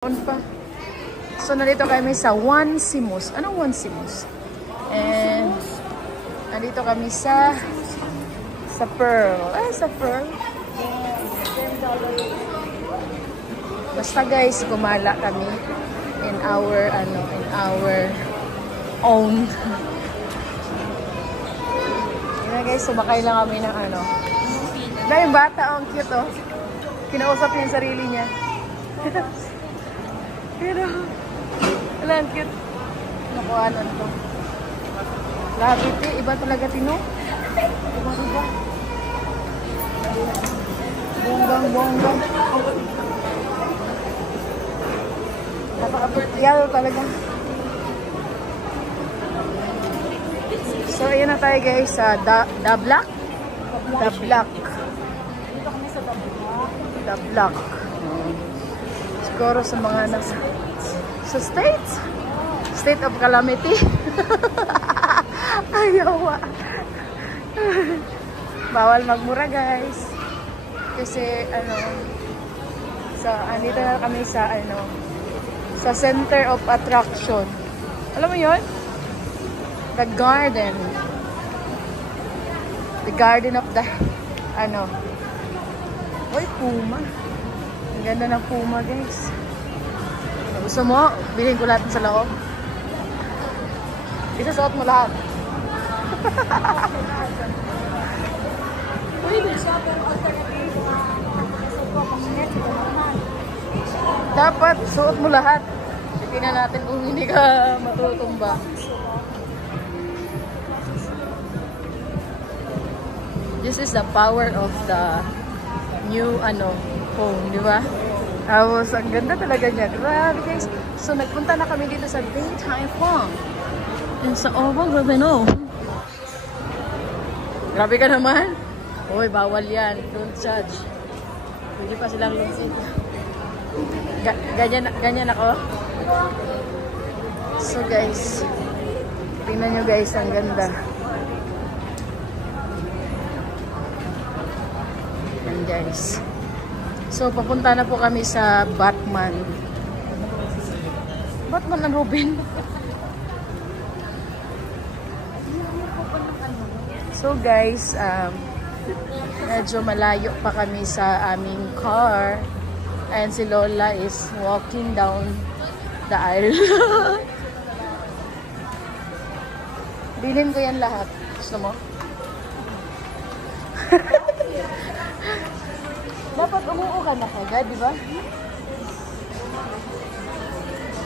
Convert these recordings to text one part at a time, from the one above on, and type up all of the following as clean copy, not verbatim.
Pa. So, nandito kami sa One Simus. Anong One Simus? And, nandito kami sa Pearl. Sa Pearl. Basta guys, gumala kami in our own. Yan guys, sumakay lang kami ng dahil yung bata, ang cute oh. Kinausap niya yung sarili niya. Pero, wala, ang cute. Nakuhanan ko. Lapit eh, iba talaga tino. Iba. Bonggang. Napaka-pertial talaga. So, ayan na tayo guys sa The Block. Dito kami sa The Block. Siguro sa mga nasa state of calamity. Ayaw. Bawal magmura guys. Kasi andito na kami sa sa center of attraction. Alam mo 'yon? The garden. The garden of the Oy, puma. Ang ganda ng puma, guys. Gusto mo? Bilhin ko lahat sa loob. Isasuot mo lahat. Dapat suot mo lahat. Tingnan natin kung hindi ka matutumba. This is the power of the new phone, di ba? Ang ganda talaga niya. Grabe guys. So nagpunta na kami dito sa Din Tai Fung. And sa grabe no. Grabe ka naman. Uy, bawal yan. Don't judge. Pwede pa silang lunsin. Ganyan ako. So guys, tingnan nyo guys, ang ganda. Yan guys. So, papunta na po kami sa Batman and Robin. So guys, medyo malayo pa kami sa aming car. And si Lola is walking down the aisle. Bilhin ko yan lahat. Gusto mo? Dapat umuo ka na kagad, di ba?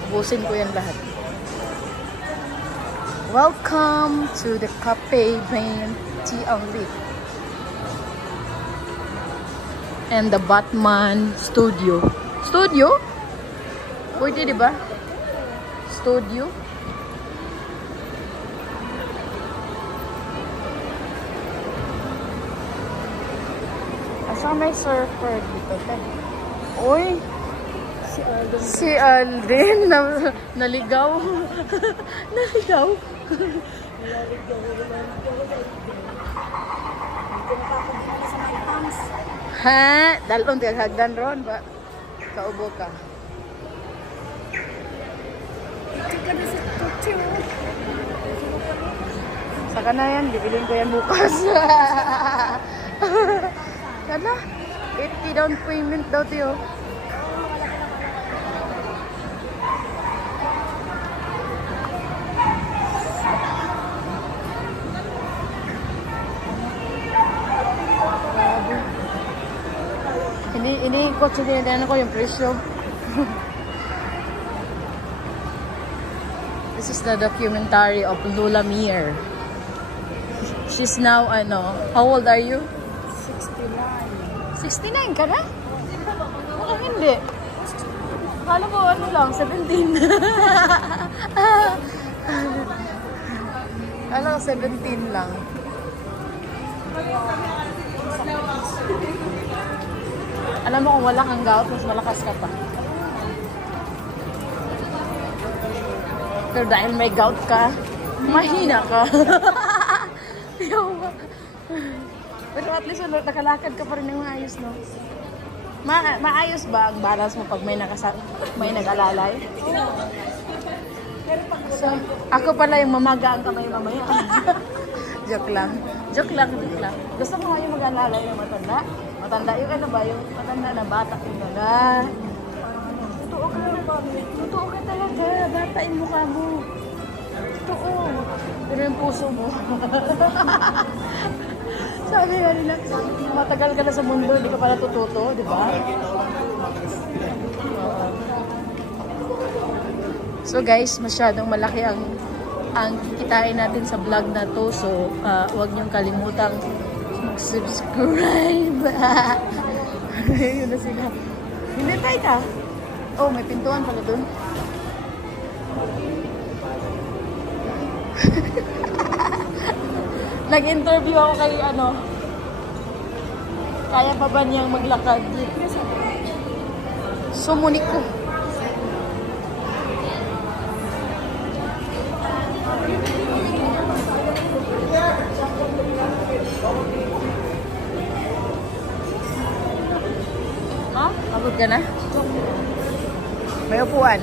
Ubusin ko yan lahat. Welcome to the Cafe Brain Tea Only. And the Batman Studio. Studio? Pwede, di ba? Studio? Asa may surfer dito, te? Uy! Si Aldrin. Naligaw. Naligaw. Ha? Dalon tiyak hagdan ron ba? Kaubo ka. Saka na yan, bibilin ko yan bukas. Kana? 80 down payment daw tiyo. Iniikot sa dinadaanan ko yung presyo. This is the documentary of Lola Meir. She's now, how old are you? 69 ka na? Baka hindi. Akala ko lang, 17. Akala ko 17 lang. Alam mo kung wala kang gout, mas malakas ka pa. Pero dahil may gout ka, mahina ka. Pero at least nakalakad ka pa rin ng maayos, no? Maayos ba ang balance mo pag may nag-alalay? So, ako pala yung mamaga ang kamay mamaya. Joke lang. Joke lang. Gusto mo yung mag-alalay na matanda? Matanda yung ano ba? Yung matanda na bata yung gala. Totoo ka. Totoo ka talaga. Bata yung mukha mo. Totoo. Pero yung puso mo. Sabi nga nila, matagal ka na sa mundo, hindi ka pala tututo, di ba? So guys, masyadong malaki ang kikitain natin sa vlog na to. So, huwag niyong kalimutang mag-subscribe. Yun na sila. Hindi tayo ka. Oh, may pintuan pala dun. Nag-interview ako kay kaya pa ba niyang maglakad? Sumunik ko. Ha? Pagod ka na? May upuan.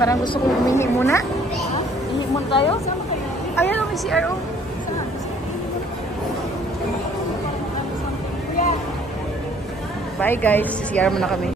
Parang gusto kong umihi muna. Umihi muna tayo? Ayan, may CRO. Bye guys, CR muna kami.